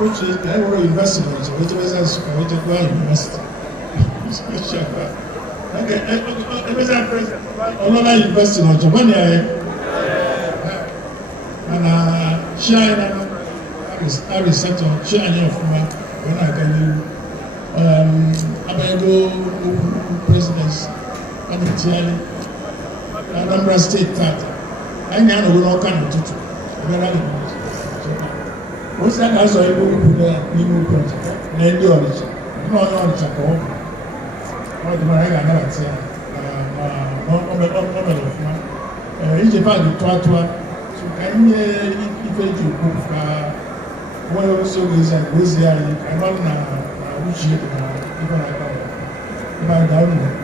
Unfortunately, I were invested in it, which was as I went to university. Okay, I was a president. Another invested in Japan, and China. I was set on China when I can do Abago presidents and the Chile, and number state that I know we all kind of do. What's that? I saw you put the new project. Then the origin. No, what the Maraga never said. In Japan, the Twatua. So, can you if you book well, also is a busy and I don't know which you even I don't know.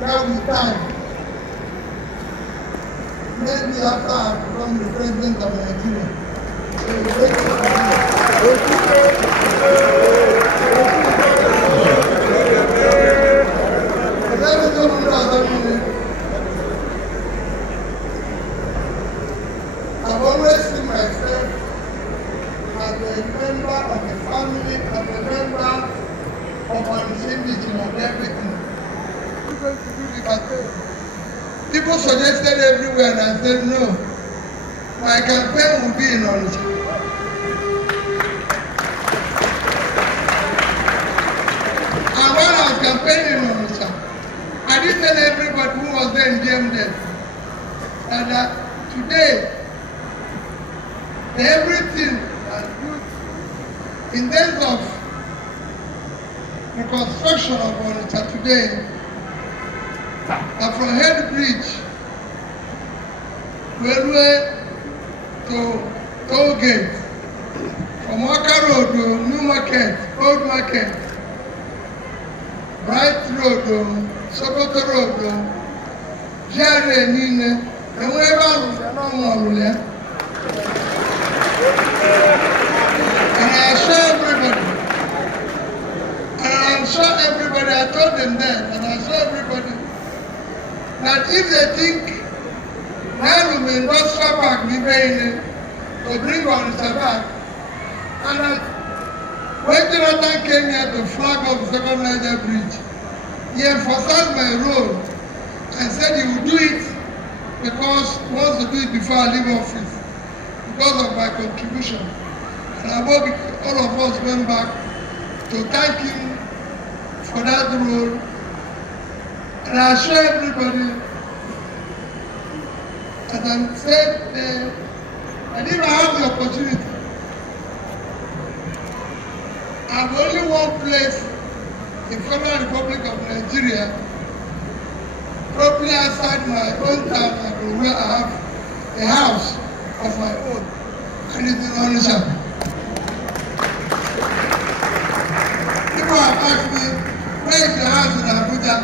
Down people suggested everywhere and I said no. My campaign will be in Onitsha. And when campaigning in Onitsha. I did tell everybody who was there in GM that today, everything was good in terms of the construction of Onitsha today, from Head Bridge, railway to toll gate, from Waka Road to New Market, Old Market, Bright Road to Sokoto Road to Jare Nine, and wherever and I assure everybody, I told them that, and I assure everybody that if they think now we industrial park be paying to bring Onitsha back, and that when Jonathan came here to flag up the second Niger bridge, he emphasized my role and said he would do it because he wants to do it before I leave office because of my contribution. And all of us went back to thank him for that role. And I assure everybody, as I said, and if I have the opportunity, I have only one place in Federal Republic of Nigeria, probably outside my own town, where I have a house of my own, and it's in Onitsha. People have asked me, where is your house in Abuja?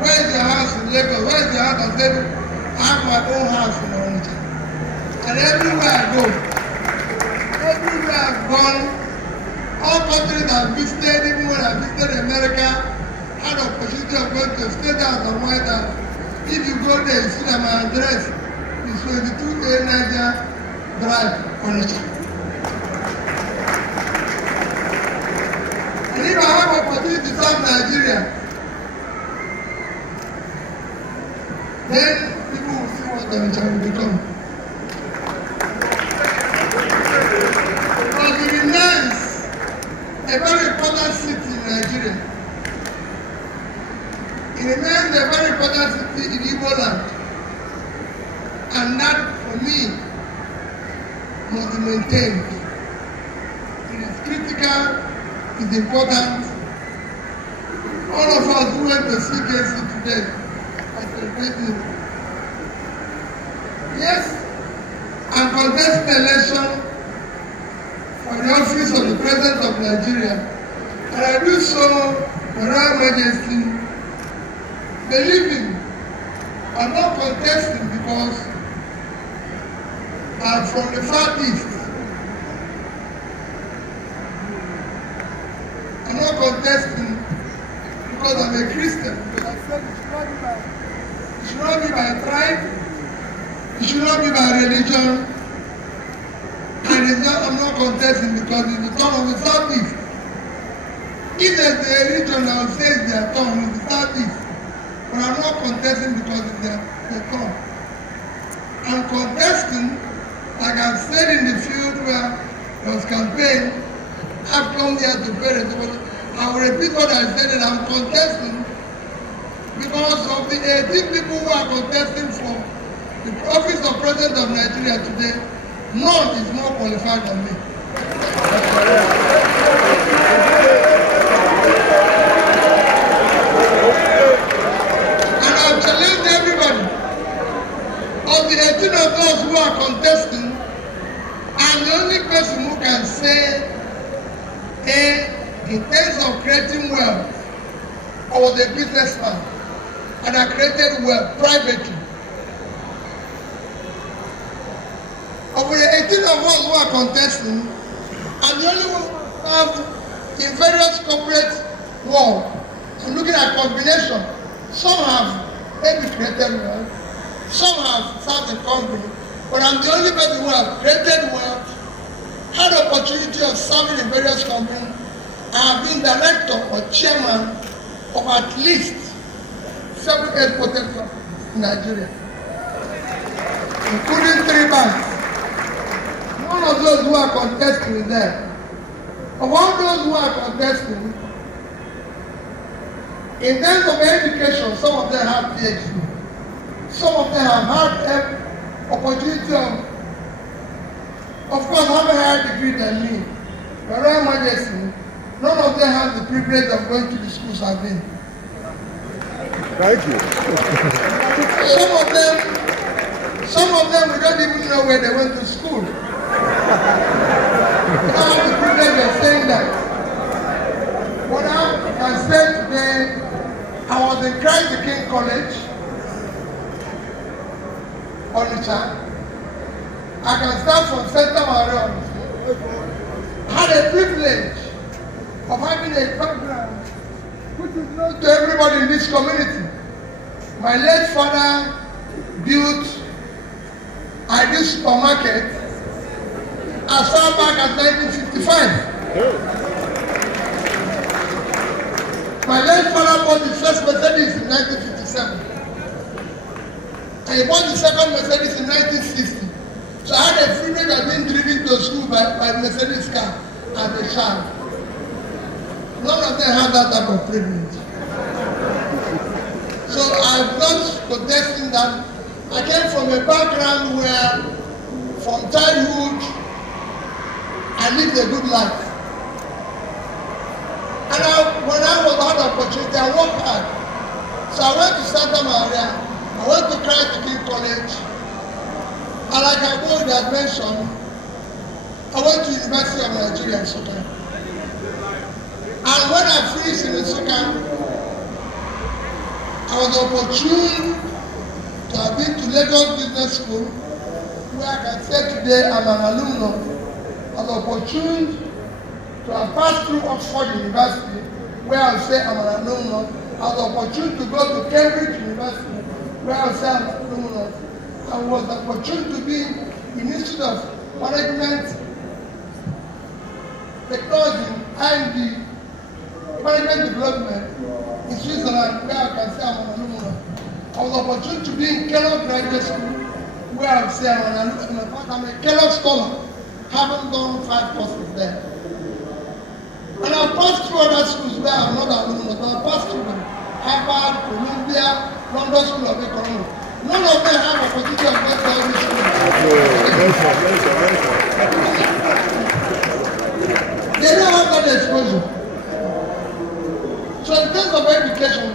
Where is your house in Lagos? Where is your house? I said, I have my own house in Onitsha. And everywhere I go, everywhere I've gone, all countries I've visited, even when I visited America, had the opportunity of going to State House and White House. If you go there, you see that my address is 22A Niger Drive, Onitsha. And if I have opportunity to serve Nigeria, then people will see what Onitsha will become. Because it remains a very important city in Nigeria. It remains a very important city in Igbo land. And that, for me, must be maintained. It is critical, it is important. All of us who went to see KC today are celebrating. Yes, I'm contesting the election for the office of the President of Nigeria. And I do so, Your Royal Majesty, believing I'm not contesting because I'm from the Far East. I'm not contesting because I'm a Christian. Because I said it should not be by tribe, it should not be by religion. And I'm not contesting because it's the turn of the Southeast. If there's a religion that will say it's their turn, it's the Southeast. But I'm not contesting because it's their turn. I'm contesting, like I've said in the field where there was campaign, I've come here to pay the I will repeat what I said, that I'm contesting because of the 18 people who are contesting for the office of President of Nigeria today. None is more qualified than me. And I've challenged everybody. Of the 18 of us who are contesting, I'm the only person who can say, in terms of creating wealth, I was a businessman and I created wealth privately. Of the 18 of us who are contesting, I'm the only one who have in various corporate world. I'm looking at combination. Some have maybe created wealth, some have served the company, but I'm the only person who have created wealth, had the opportunity of serving in various companies. I have been director or chairman of at least 7 exported companies in Nigeria, including 3 banks. One of those who are contesting is there. Of all those who are contesting, In terms of education, some of them have PhD. Some of them have had opportunity of course, have a higher degree than me. But Royal Majesty, none of them have the privilege of going to the schools I've been. Thank you. Some of them, we don't even know where they went to school. We don't have the privilege of saying that. What I can say today, I was in Christ the King College, Onitsha. I can start from Center Maria. I had a privilege of having a background which is known to everybody in this community. My late father built Ideal Supermarket as far back as 1955. My late father bought the first Mercedes in 1957. And he bought the second Mercedes in 1960. So I had a privilege of being driven to school by Mercedes car as a child. None of them had that type of privilege. So I'm not contesting that. I came from a background where, from childhood, I lived a good life. And when I was out of opportunity, I worked hard. So I went to Santa Maria, I went to Christ the King College, and like Abu had mentioned, I went to University of Nigeria in Nsukka. And when I finished in Nsukka, I was opportune to have been to Lagos Business School, where I can say today I'm an alumnus. I was opportune to have passed through Oxford University, where I say I'm an alumnus. I was opportune to go to Cambridge University, where I say I'm an alumnus. I was opportune to be in Institute of Management Technology and Management Development in Switzerland, where I can say I'm an alumnus. I was opportune to be in Kellogg Graduate School, where I say I'm an alumnus. In fact, I'm a Kellogg scholar. Haven't done 5 courses there. And I've passed through other schools where I'm not an alumnus, but I've passed through them. Harvard, Columbia, London School of Economics. None of them have opportunity of going to every school. They don't have that exposure. So in terms of education,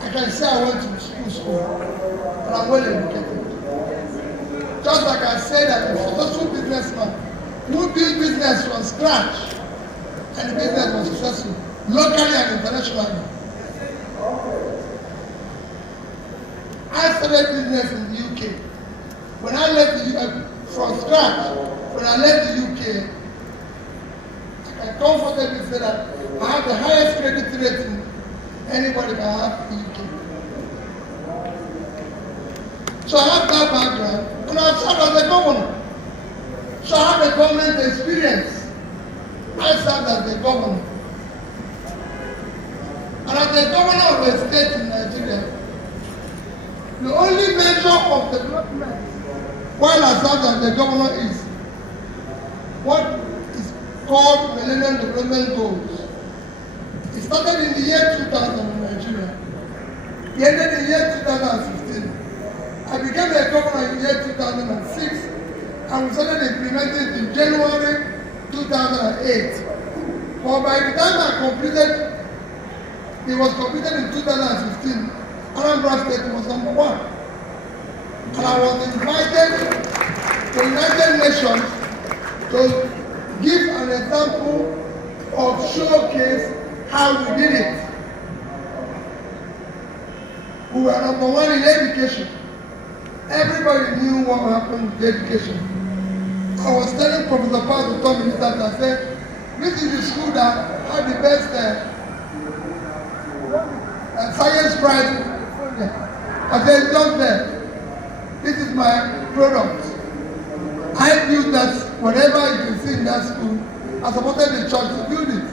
I can say I went to school, and I'm well educated. Just like I said that a successful businessman who built business from scratch, and the business was successful, locally and internationally. I started business in the UK. When I left the UK, from scratch, when I left the UK, I can comfortably say that I have the highest credit rating anybody can have in the UK. So I have that background, and I've served as a governor. So I have a government experience. I served as a governor. And as the governor of a state in Nigeria, the only measure of development while I served as the governor is what is called Millennium Development Goals. It started in the year 2000 in Nigeria. It ended in the year 2015. I became a governor in the year 2006, and we started implementing it in January 2008. But by the time I completed, it was completed in 2015. Anambra State was number 1. And I was invited to the United Nations to give an example of showcase how we did it. We were number 1 in education. Everybody knew what happened with education. I was telling Professor Paul to tell me that I said, this is the school that had the best science prize. I said, don't there. This is my product. I built that, whatever you can see in that school, I supported the church to build it.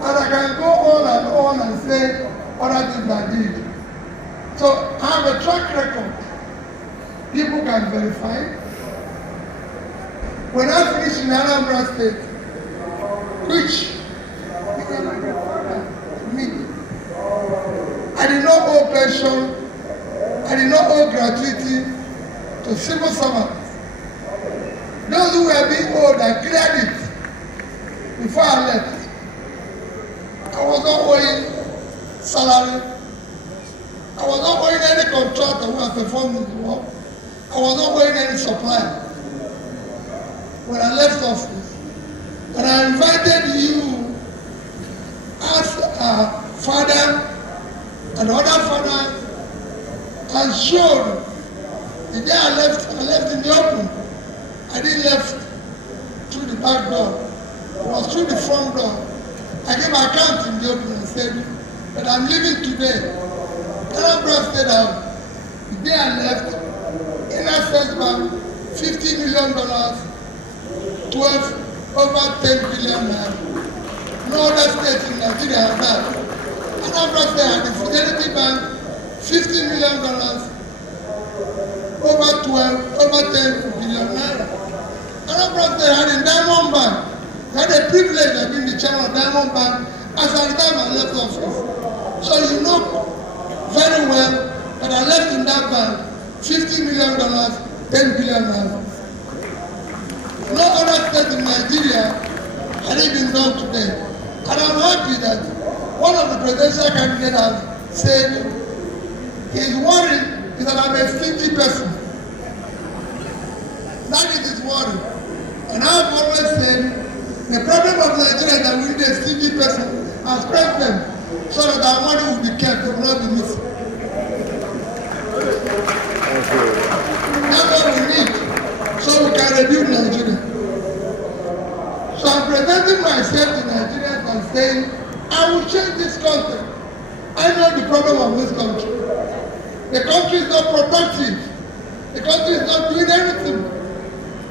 And I can go on and say other things I did. So I have a track record. People can verify. When I finished in Anambra State, which became my grandfather, education, I did not owe gratuity to civil servants. Those who were being owed, I cleared it before I left. I was not owing salary. I was not owing any contractor who had performed this work. I was not owing any supplier. When I left office, and I invited you as a father and other fathers, and showed the day I left in the open. I didn't left through the back door. It was through the front door. I gave my account in the open and said that I'm leaving today. Anambra State House. The day I left, Innocent Bank, $50 million, 12 over 10 billion naira. No other state in Nigeria has that. Anambra State had the Fidelity Bank, $50 million, over 10 billion naira. Anambra State had in Diamond Bank. I had a privilege of being the chairman of Diamond Bank as at the time I left office. So you know very well that I left in that bank $50 million, 10 billion naira. No other state in Nigeria had it been done today. And I'm happy that one of the presidential candidates has said his worry is that I'm a stingy person. That is his worry. And I've always said the problem of Nigeria is that we need a stingy person as president so that our money will be kept, will not be missing. That's what we need so we can rebuild Nigeria. So I'm presenting myself to Nigerians and saying, I will change this country. I know the problem of this country. The country is not productive. The country is not doing anything.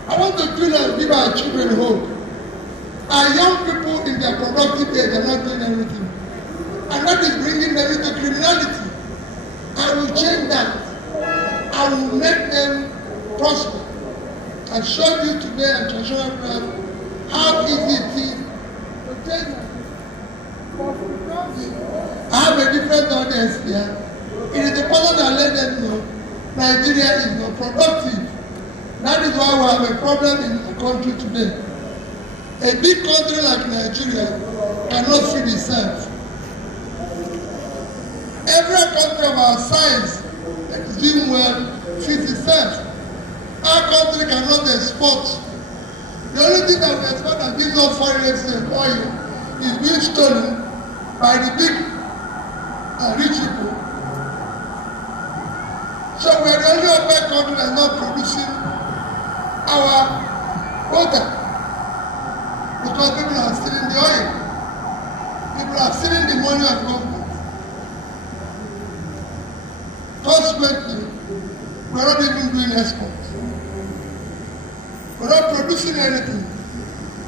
I want to do and give our children hope. Our young people in their productive age are not doing anything. And that is bringing them into criminality. I will change that. I will make them prosper. I showed you today and traditional craft how easy it is to change that. I have a different audience here. It is the person that let them know Nigeria is not productive. That is why we have a problem in the country today. A big country like Nigeria cannot feed itself. Every country of our size that is doing well feeds itself. Our country cannot export. The only thing that we export that gives us foreign exchange oil is being stolen by the big and rich people. So we are the only OPEC country that is not producing our quota. Because people are stealing the oil. People are stealing the money of government. Consequently, we are not even doing exports. We are not producing anything.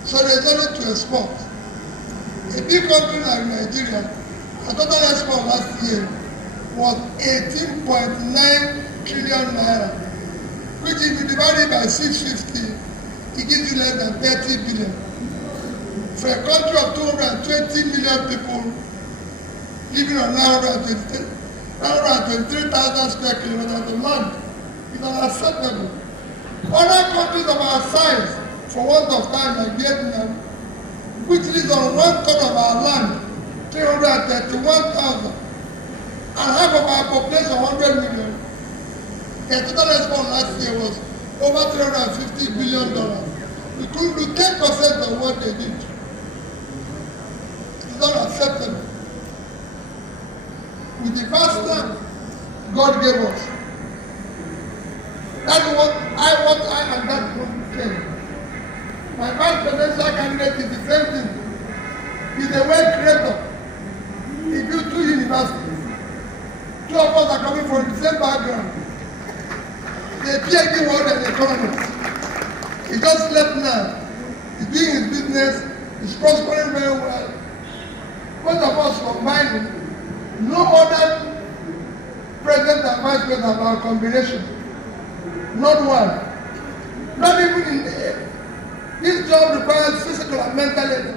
So there is only to export. A big country like Nigeria, our total export last year was 18.9 trillion naira, which if you divide it by 650, it gives you less than 30 billion. For a country of 220 million people living on 923,000 square kilometers of land, is unacceptable. Other countries of our size, for want of time, like Vietnam, which lives on 1/3 of our land, 331,000, and half of our population, 100 million, their total export last year was over $350 billion. We couldn't do 10% of what they did. It's not acceptable. With the vast land God gave us, that's what I and that group change. My vice presidential candidate is the same thing. He's a wealth creator. He built 2 universities. 2 of us are coming from the same background. The PhD holder in economics. He just left now. He's doing his business. He's prospering very well. Both of us combining. No other president and vice president have our combination. Not one. Not even in the air. This job requires physical and mental labor.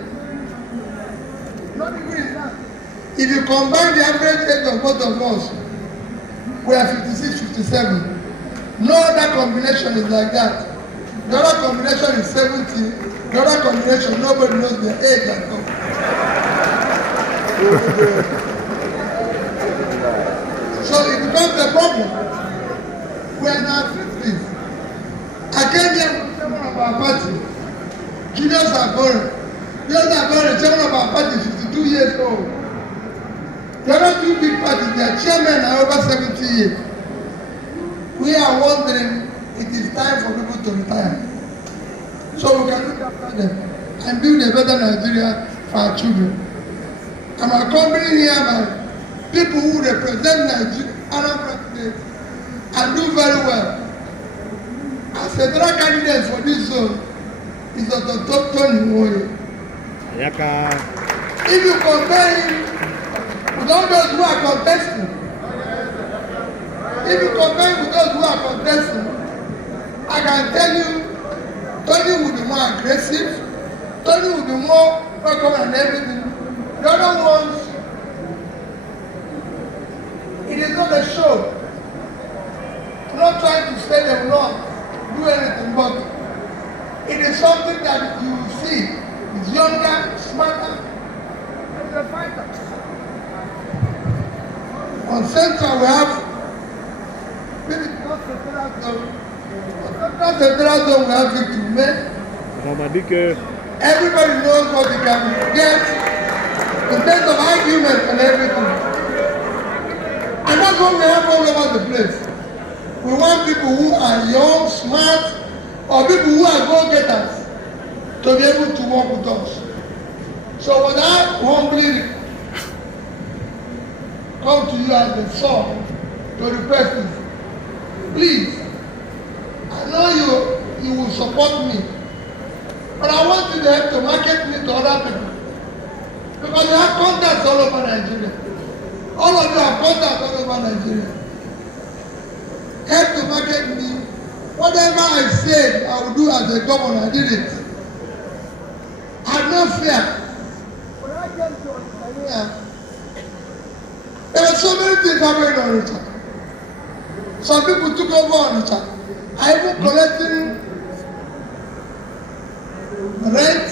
Not even in that. If you combine the average age of both of us, we are 56, 57. No other combination is like that. The other combination is 70. The other combination, nobody knows their age at all. So it becomes a problem. We are now 50s. I came here with chairman of our party, Julius Abore. Julius Abore, chairman of our party, 52 years old. The other two big parties, their chairmen are over 70 years. We are wondering it is time for people to retire. So we can look after them and build a better Nigeria for our children. I'm accompanied here by people who represent Nigeria, Anambra State, and do very well. As a federal candidate for this zone is Dr. Tony Moye. If you compare him with all those who are contesting, if you compare him with those who are contesting, I can tell you, Tony will be more aggressive, Tony will be more welcome and everything. The other ones, it is not a show. I'm not trying to say they will not do anything, but it is something that you will see. It's younger, smarter, and the fighters. On Central, we have maybe not Central Zone. On Central Zone, we have Victor Umeh. Everybody knows what they can get in terms of argument and everything. And that's what we have all over the place. We want people who are young, smart, or people who are go-getters to be able to work with us. So when I humbly come to you as the son to request this, please, I know you will support me, but I want you to help to market me to other people. Because you have contacts all over Nigeria. All of you have contacts all over Nigeria. Help to market me. Whatever I said I would do as a governor, I did it. I had no fear. When I came to Nigeria, there were so many things happening on Onitsha. Some people took over Onitsha. I even collecting rent,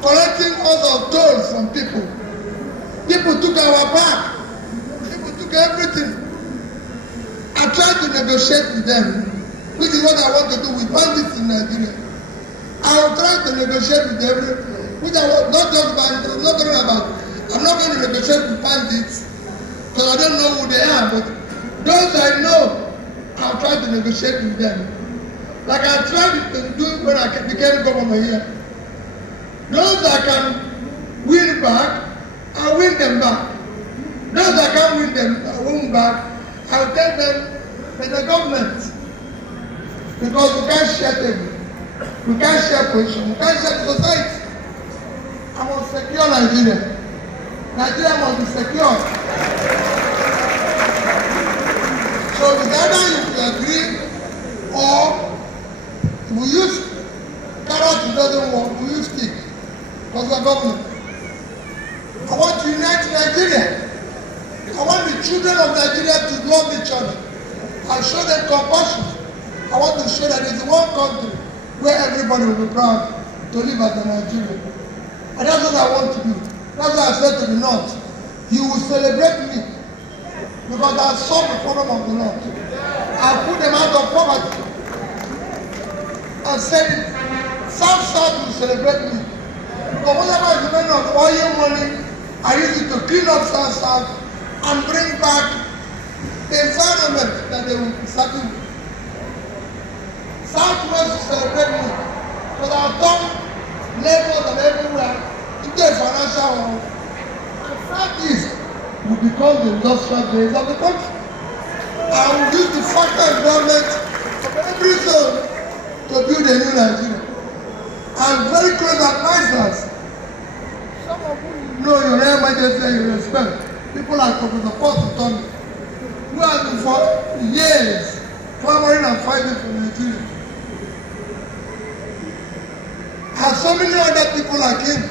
collecting other tolls from people. People took our park. People took everything. I tried to negotiate with them, which is what I want to do with bandits in Nigeria. I will try to negotiate with everything, which I was not just bandits, I'm not talking about. I'm not going to negotiate with bandits because I don't know who they are, but those I know, I'll try to negotiate with them. Like I tried to do when I became governor here. Those I can win back, I'll win them back. Those I can't win them, I'll win back. I'll take them to the government. Because we can't share them. We can't share position. We can't share society. I must secure Nigeria. Nigeria must be secure. So it's either you agree or we use carrot, it doesn't work, we use stick. Because we're government. I want to unite Nigeria. I want the children of Nigeria to love each other. I'll show them compassion. I want to show that there's one country where everybody will be proud to live as a Nigerian. And that's what I want to do. That's why I said to the North, you will celebrate me because I'll solve the problem of the North. I'll put them out of poverty. I said it, South will celebrate me. Because whatever is the of oil money, I use it to clean up South and bring back the environment that they will be starting with. Southwest will celebrate me because I've done labels and everywhere into a financial hall. And Southeast will become the industrial base of the country. I will use the factor environment of every zone to build a new Nigeria. I'm very close at Nigeria. Some of you know your emergency and you respect. People like Professor Paul Tony, who have been for years clamoring and fighting for Nigeria. And so many other people like him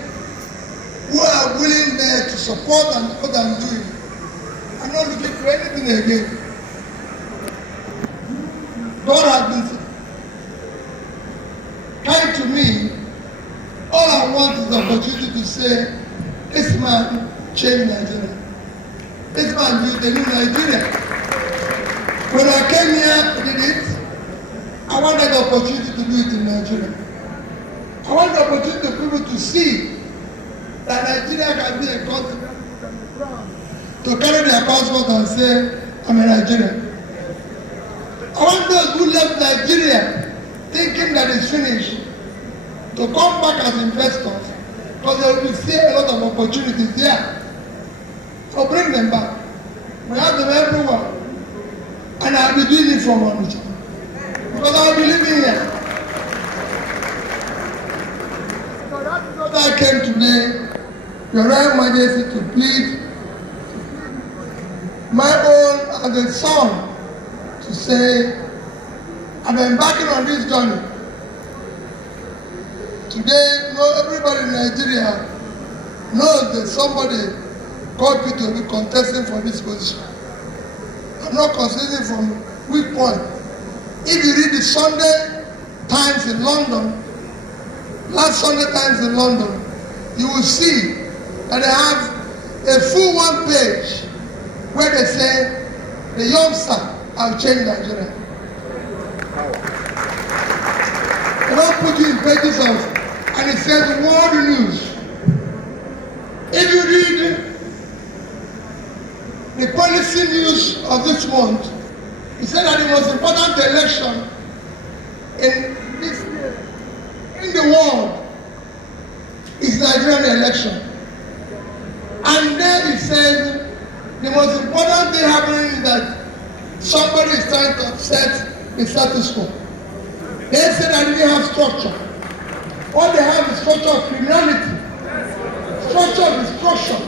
who are willing there to support and what I'm doing. I'm not looking for anything again. God has been kind to me. All I want is the opportunity to say, this man changed Nigeria. This man built a new Nigeria. When I came here, I did it. I wanted the opportunity to do it in Nigeria. I want the opportunity for people to see that Nigeria can be a country to carry their passport and say, I'm a Nigerian. I want those who left Nigeria thinking that it's finished to come back as investors, because they will see a lot of opportunities there. So bring them back. We have them everywhere. And I'll be doing it from Onitsha. Because I'll be living here. So that is what I came today, Your Royal Majesty, to plead my own as a son, to say, I'm embarking on this journey. Today, everybody in Nigeria knows that somebody called me to be contesting for this position. I'm not contesting from which point. If you read the Sunday Times in London, last Sunday Times in London, you will see that they have a full one page where they say, the youngster have changed Nigeria. They don't put you in pages of, and it says world news. If you read the policy news of this month, it said that the most important election in the world is Nigerian election. And then it says the most important thing happening is that somebody is trying to upset the status quo. They said that they didn't have structure. All they have is structure of criminality, structure of destruction,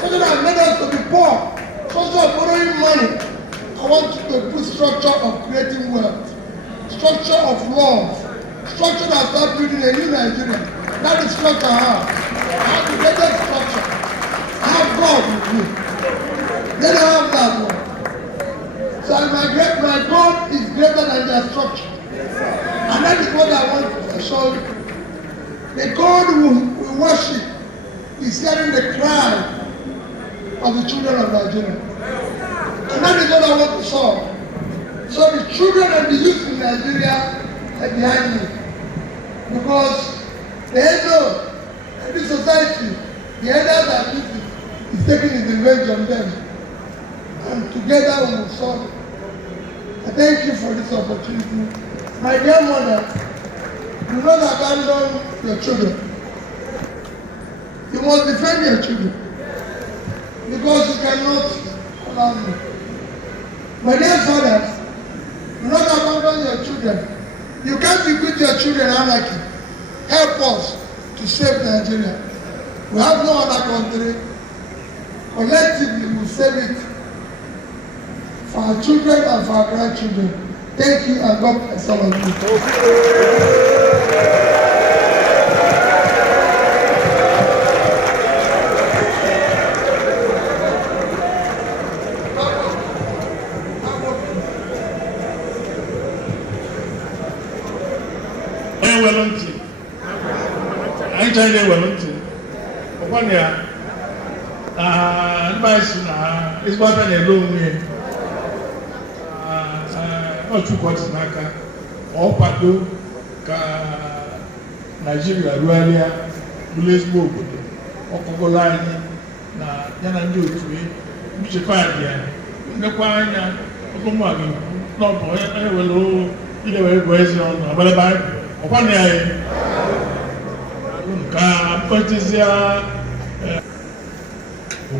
structure that made us to be poor, structure of borrowing money. I want you to put structure of creating wealth, structure of love, structure that starts building a new Nigeria. That is structure I have. I have the greatest structure. I have God with me. They don't have that one. So my God is greater than their structure. And that is what I want to show you. The God we worship is hearing the cry of the children of Nigeria. And that is what I want to solve. So the children and the youth in Nigeria are behind me. Because they know that this society, the elders are guilty, is taking his revenge on them. And together we will solve it. I thank you for this opportunity. My dear mother, do not abandon your children. You must defend your children. Because you cannot allow me. My dear fathers, do not abandon your children. You can't equip your children anarchy. Help us to save Nigeria. We have no other country. Collectively, we will save it for our children and for our grandchildren. Thank you, and God bless all of you. I tell Wellington. Upon ya, advice is what I alone. Not two quarters Naka or Pado, Nigeria, Rualia, Bulesburg, or Cogolani, Yanandu, which is fine here. The Quina, Okomagi, not for any either way, on Bible. Upon the Patricia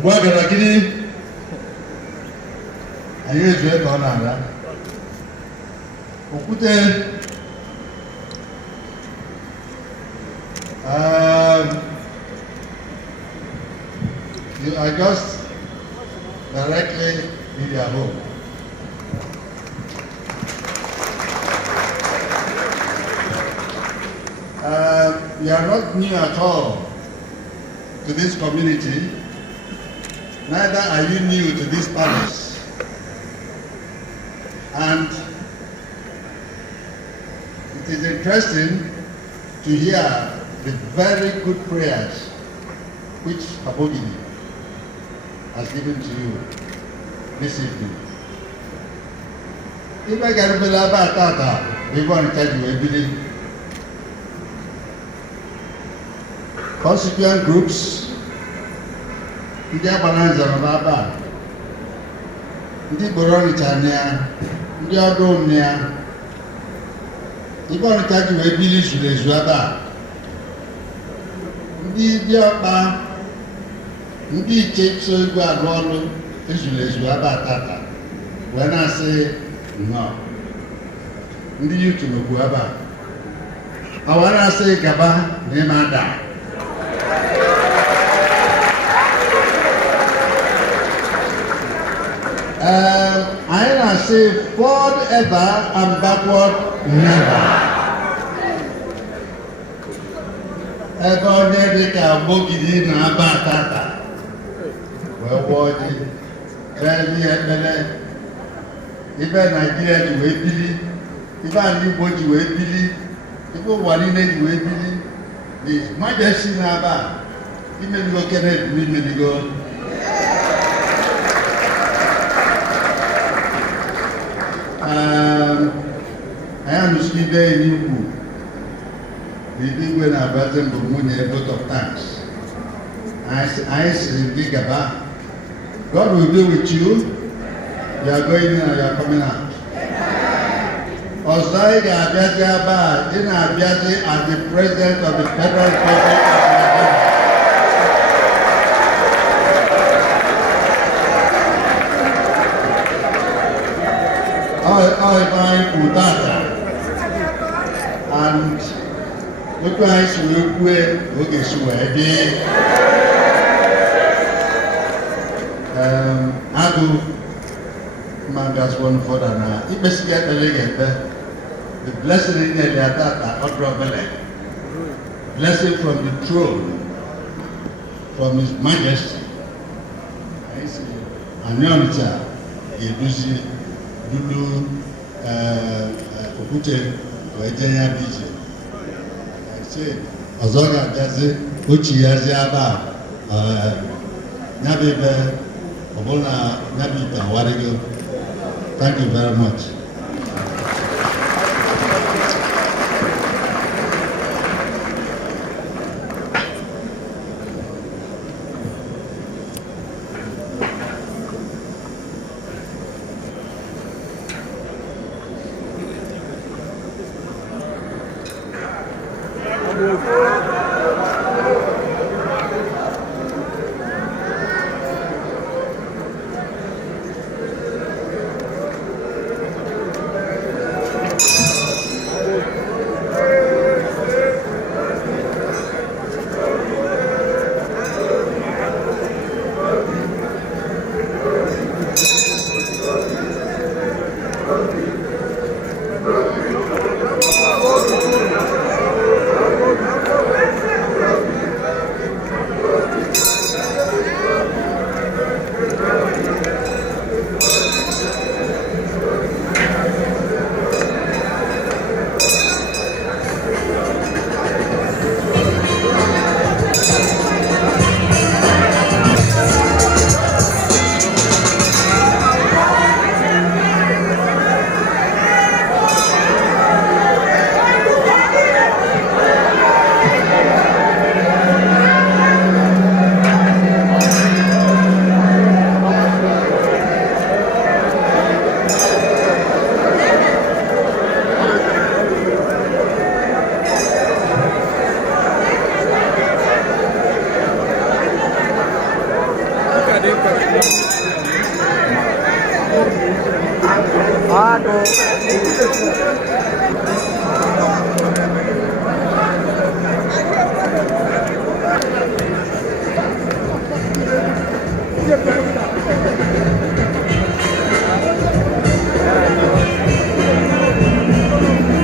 Wagaragini, I use red on Ara. Okute, you are just directly in your home. You are not new at all to this community, neither are you new to this palace. And interesting to hear the very good prayers which Abogidi has given to you this evening. If I get a bill about that, we want to tell you everything. Constituent groups, ndị agbananza n'aba, ndị gboro Ọnịcha n'ya, ndị ọdụ n'ya, ibe Ọnịcha ji wee bili zuru ezu aba, ndị diọkpa, ndị iche so igwe alụ ọlụ ezuru ezu aba tata, wee na-asị nnọọ, ndị yutu n'okwu aba, ọ na-asị gaba n'ime ada. I say forward ever and backward never. Ebe onye dịka Abogidi na-aba tata wee gwọọ ji ree ekpere ibe Naịjirịa ji wee bili, ibe ala Igbo ji wee bili, ibe ụwa niile ji wee bili, the majesty na-aba imeligo Kenneth n'imeligo. I am still there in Igbo. The big when I brought them to Munye a vote of thanks. I say, Gigaba, God will be with you. You are going in and you are coming out. Osaiga Abiazi Abba, Dina Abiazi as the President of the Federal Republic of Nigeria. I Udata and look why she will go get sweaty. Adu Mangas one for the it must get the leg the blessing in the Atata or blessing from the throne from His Majesty. I see. And Yonita, Yedusi. Dulu Okute Wejenya Biji. I say, Ozoga Jazi, Uchi Yazi Aba, Nabibe, Obona Nabita Warigo. Thank you very much. Thank you.